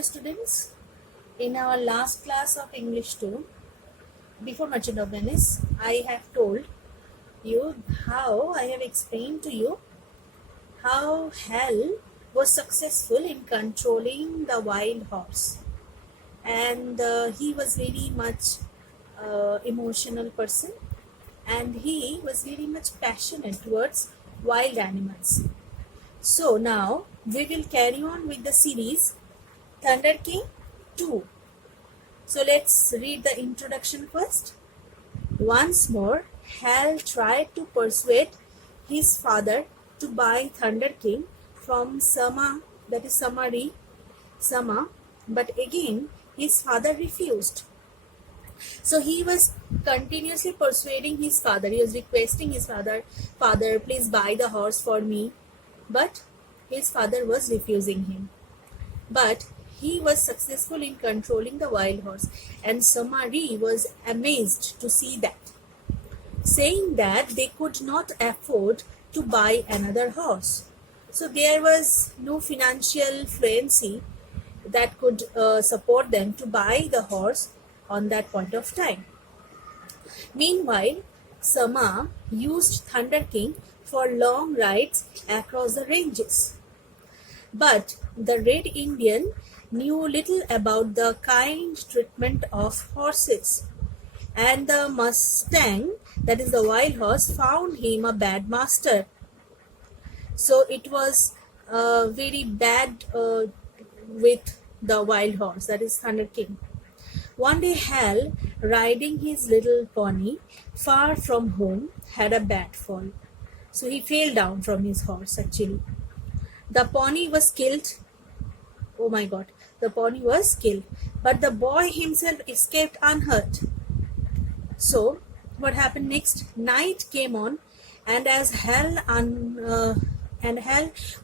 Hello students, in our last class of English 2, before Merchant of Venice, I have told you how I have explained to you how Hal was successful in controlling the wild horse, and he was very much emotional person, and he was very much passionate towards wild animals. So now we will carry on with the series Thunder King 2. So let's read the introduction first. Once more, Hal tried to persuade his father to buy Thunder King from Sama, that is Sama, but again his father refused. So he was continuously persuading his father. He was requesting his father, please buy the horse for me. But his father was refusing him. But he was successful in controlling the wild horse, and Samari was amazed to see that, saying that they could not afford to buy another horse. So there was no financial fluency that could support them to buy the horse on that point of time. Meanwhile, Sama used Thunder King for long rides across the ranges. But the Red Indian knew little about the kind treatment of horses, and the Mustang, that is the wild horse, found him a bad master. So it was very bad with the wild horse, that is Thunder King. One day Hal, riding his little pony far from home, had a bad fall. So he fell down from his horse actually. The pony was killed. Oh my God, the pony was killed. But the boy himself escaped unhurt. So what happened next? Night came on, and as Hal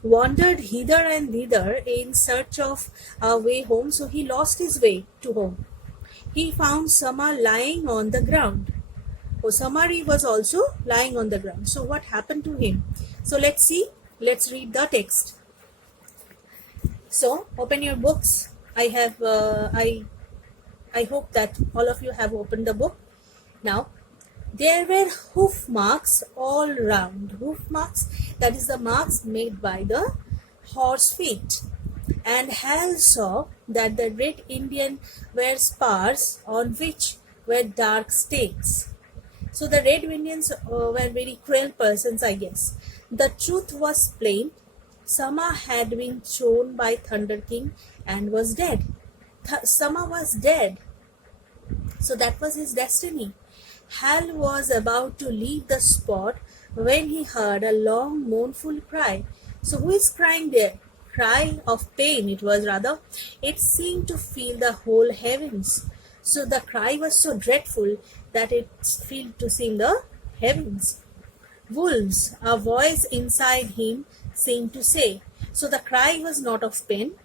wandered hither and thither in search of a way home, so he lost his way to home. He found Sama lying on the ground. Oh, Samari was also lying on the ground. So what happened to him? So let's see. Let's read the text. So open your books. I hope that all of you have opened the book. Now, there were hoof marks all round. Hoof marks, that is the marks made by the horse feet. And Hal saw that the Red Indian were spars on which were dark stains. So the Red Indians were very cruel persons, I guess. The truth was plain. Sama had been thrown by Thunder King and was dead. Sama was dead. So that was his destiny. Hal was about to leave the spot when he heard a long mournful cry. So who is crying there? Cry of pain it was rather. It seemed to fill the whole heavens. So the cry was so dreadful that it filled to seem the heavens. Wolves, a voice inside him seemed to say. So the cry was not of pain,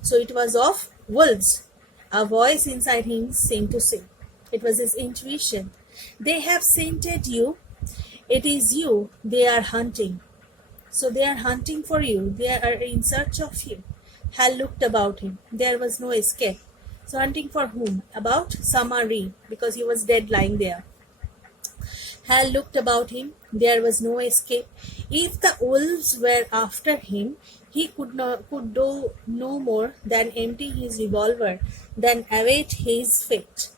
so it was of wolves. A voice inside him seemed to say. It was his intuition. They have scented you. It is you they are hunting. So they are hunting for you. They are in search of you. Hal looked about him. There was no escape. So hunting for whom? About Samari, because he was dead lying there. Hal looked about him. There was no escape. If the wolves were after him, he could do no more than empty his revolver, than await his fate.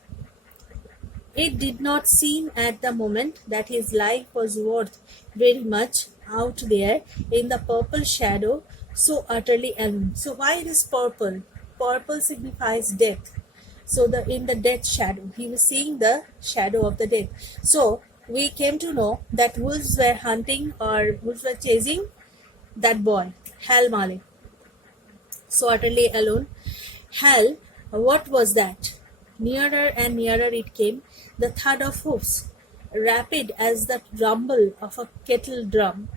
It did not seem at the moment that his life was worth very much out there in the purple shadow, so utterly alone. So why it is purple? Purple signifies death. So in the death shadow, he was seeing the shadow of the death. So we came to know that wolves were hunting, or wolves were chasing that boy, Hal Male. So utterly alone. Hal, what was that? Nearer and nearer it came, the thud of hoofs, rapid as the rumble of a kettle drum.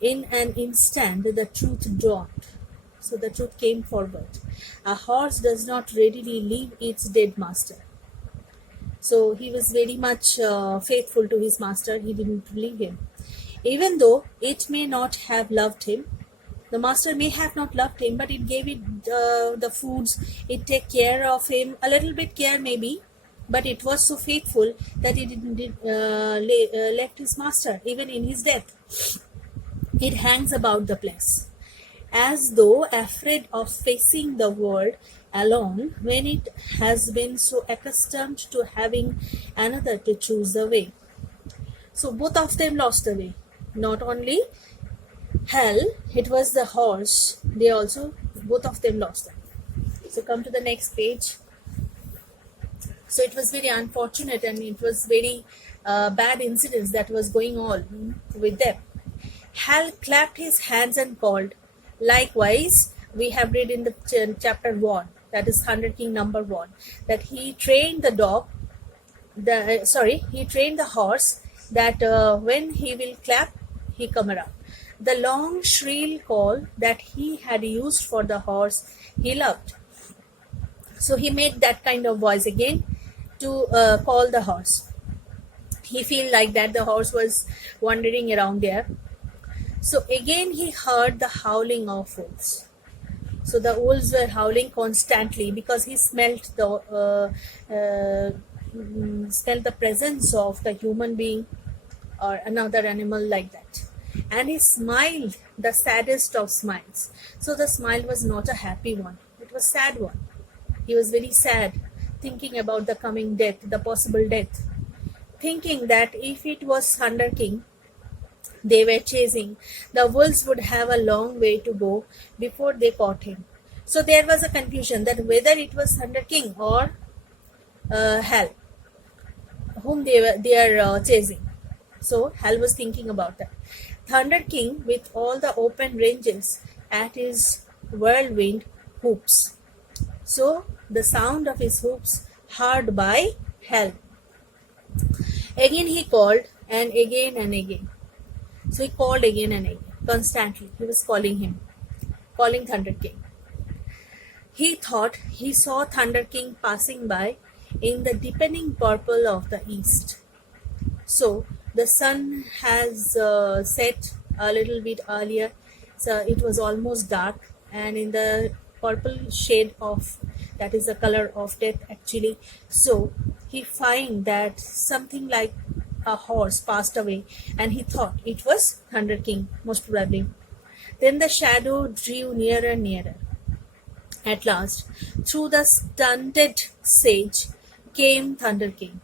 In an instant the truth dawned. So the truth came forward. A horse does not readily leave its dead master. So he was very much faithful to his master. He didn't leave him. Even though it may not have loved him, The master may have not loved him, but it gave it the foods, it take care of him, a little bit care maybe, but it was so faithful that it didn't left his master even in his death. It hangs about the place, as though afraid of facing the world alone when it has been so accustomed to having another to choose the way. So both of them lost the way. Not only Hal, it was the horse, they also, both of them lost them. So come to the next page. So it was very unfortunate, and it was very bad incidents that was going on with them. Hal clapped his hands and called. Likewise, we have read in the chapter 1, that is Thunder King number 1, that he trained the he trained the horse that when he will clap, he come around. The long shrill call that he had used for the horse he loved. So he made that kind of voice again to call the horse. He feel like that the horse was wandering around there. So again he heard the howling of wolves. So the wolves were howling constantly because he smelt the presence of the human being or another animal like that. And he smiled the saddest of smiles. So the smile was not a happy one, it was a sad one. He was very sad, thinking about the coming death, the possible death, thinking that if it was Thunder King they were chasing, the wolves would have a long way to go before they caught him. So there was a confusion that whether it was Thunder King or Hal whom they are chasing. So Hal was thinking about that. Thunder King with all the open ranges at his whirlwind hoops. So the sound of his hoops heard by Hal. Again he called, and again and again. So he called again and again, constantly. He was calling Thunder King. He thought he saw Thunder King passing by in the deepening purple of the east. So the sun has set a little bit earlier, so it was almost dark, and in the purple shade of, that is the color of death actually. So he find that something like a horse passed away, and he thought it was Thunder King, most probably. Then the shadow drew nearer and nearer. At last, through the stunted sage came Thunder King.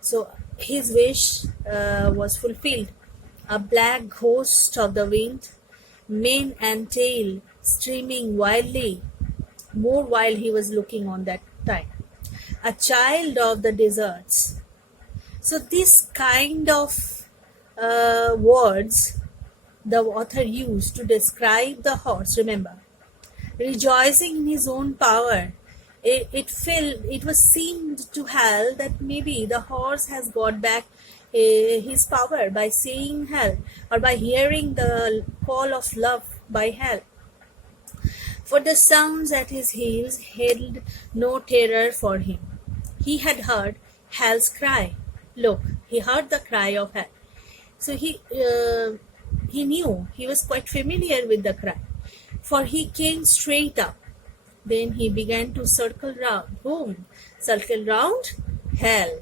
So his wish was fulfilled. A black ghost of the wind, mane and tail streaming wildly, more while he was looking on that time. A child of the deserts. So this kind of words the author used to describe the horse, remember. Rejoicing in his own power, it was seemed to Hal that maybe the horse has got back his power by seeing Hal, or by hearing the call of love by Hal. For the sounds at his heels held no terror for him. He had heard Hal's cry. Look, he heard the cry of Hal. So he knew, he was quite familiar with the cry. For he came straight up. Then he began to circle round. Whom? Circle round Hal,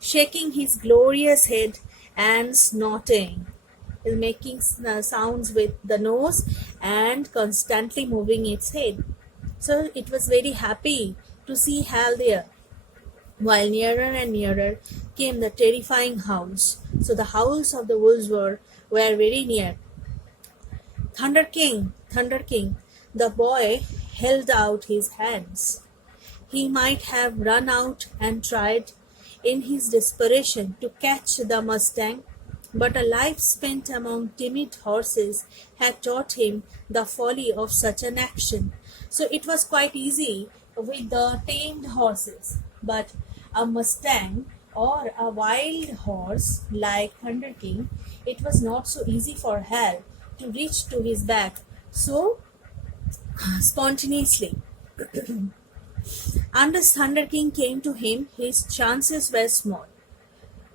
shaking his glorious head and snorting. Is making sounds with the nose and constantly moving its head. So it was very happy to see Hal there. While nearer and nearer came the terrifying howls. So the howls of the wolves were very near. Thunder King, the boy held out his hands. He might have run out and tried in his desperation to catch the mustang, but a life spent among timid horses had taught him the folly of such an action. So it was quite easy with the tamed horses, but a mustang or a wild horse like Thunder King, it was not so easy for Hal to reach to his back so spontaneously. Unless Thunder King came to him, his chances were small.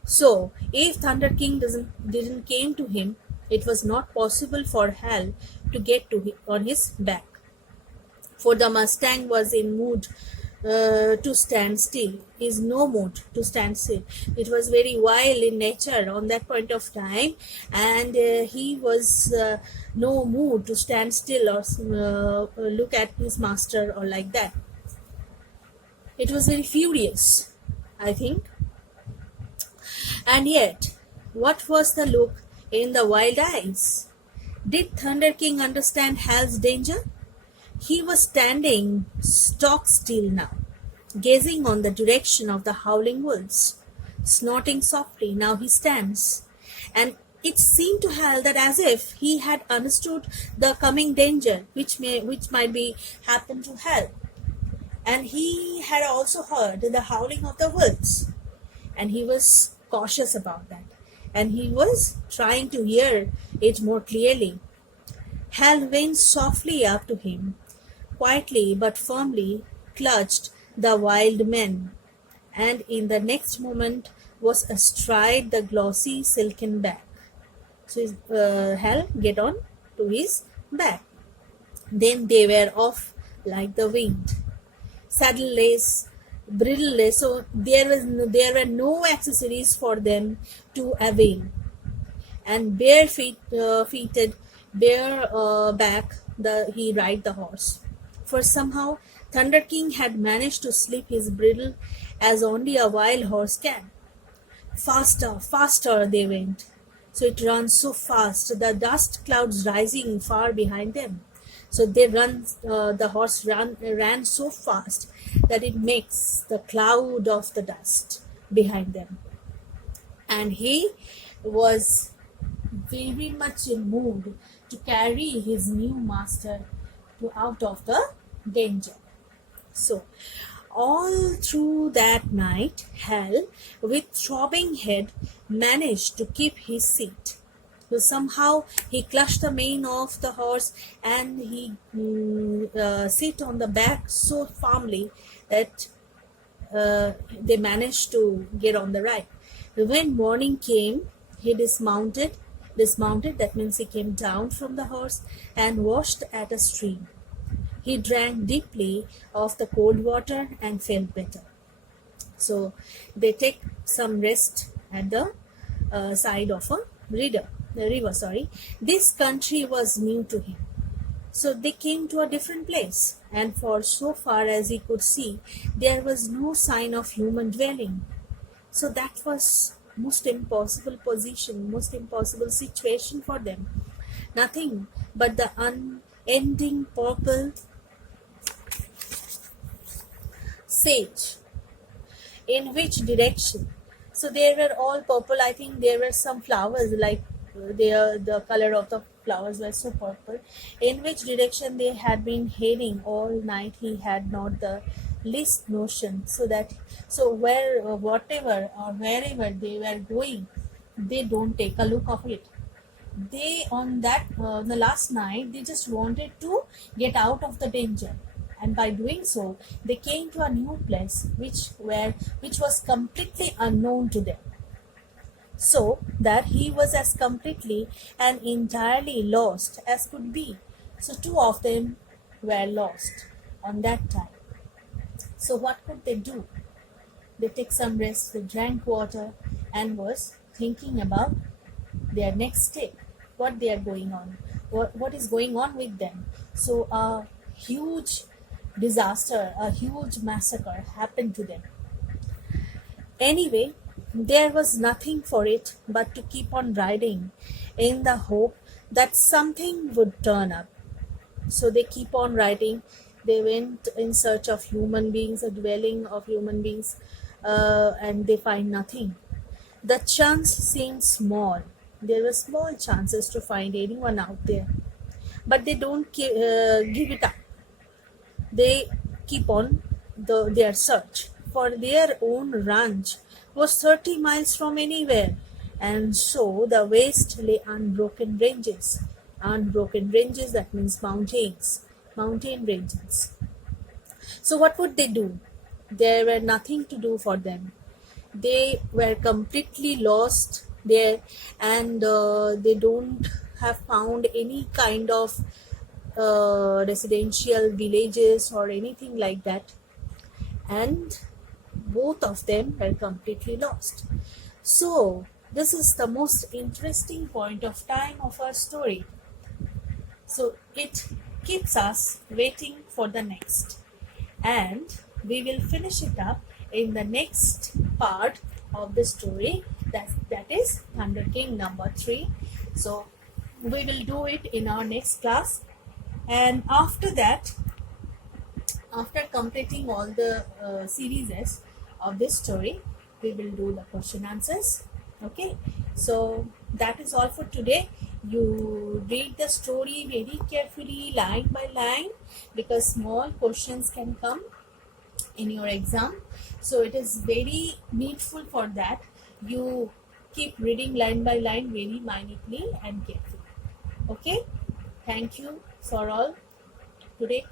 So if Thunder King didn't came to him, It was not possible for Hal to get on his back, for the Mustang was in mood to stand still, is no mood to stand still. It was very wild in nature on that point of time, and he was no mood to stand still or look at his master or like that. It was very furious, I think. And yet, what was the look in the wild eyes? Did Thunder King understand Hal's danger? He was standing stock still now, gazing on the direction of the howling wolves. Snorting softly, now he stands. And it seemed to Hal that as if he had understood the coming danger which might be happen to Hal. And he had also heard the howling of the wolves. And he was cautious about that. And he was trying to hear it more clearly. Hal went softly up to him, quietly but firmly clutched the wild man, and in the next moment was astride the glossy silken back. So Hal get on to his back. Then they were off like the wind. Saddle lace, bridle lace, so there were no accessories for them to avail. And bare-feeted, bareback, he ride the horse. For somehow Thunder King had managed to slip his bridle as only a wild horse can. Faster, faster they went. So it runs so fast, the dust clouds rising far behind them. So the horse ran so fast that it makes the cloud of the dust behind them. And he was very much in mood to carry his new master out of the danger. So, all through that night, Hal, with throbbing head, managed to keep his seat. So somehow he clutched the mane of the horse and he sit on the back so firmly that they managed to get on the ride. When morning came, he dismounted, that means he came down from the horse and washed at a stream. He drank deeply of the cold water and felt better. So they take some rest at the side of a river. This country was new to him. So they came to a different place, and for so far as he could see, there was no sign of human dwelling. So that was most impossible position, most impossible situation for them. Nothing but the unending purple sage. In which direction? So they were all purple. I think there were some flowers like the color of the flowers were so purple. In which direction they had been heading all night, he had not the least notion. So whatever or wherever they were going, they don't take a look of it. They on the last night they just wanted to get out of the danger, and by doing so they came to a new place which was completely unknown to them, so that he was as completely and entirely lost as could be. So two of them were lost on that time. So what could they do? They took some rest, they drank water, and was thinking about their next step, what they are going on, what is going on with them. So a huge disaster, a huge massacre happened to them. Anyway, there was nothing for it but to keep on riding in the hope that something would turn up. So they keep on riding. They went in search of human beings, a dwelling of human beings, and they find nothing. The chance seemed small. There were small chances to find anyone out there, but they don't give it up. They keep on their search, for their own ranch was 30 miles from anywhere, and so the waste lay unbroken ranges. Unbroken ranges, that means mountain ranges. So what would they do? There were nothing to do for them. They were completely lost there, and they don't have found any kind of residential villages or anything like that, and both of them were completely lost. So this is the most interesting point of time of our story. So it keeps us waiting for the next, and we will finish it up in the next part of the story, that is Thunder King number 3. So we will do it in our next class, and after that, after completing all the series of this story, we will do the question answers. Okay, so that is all for today. You read the story very carefully, line by line, because small questions can come in your exam. So it is very needful for that you keep reading line by line very minutely and carefully. Okay, thank you for all today.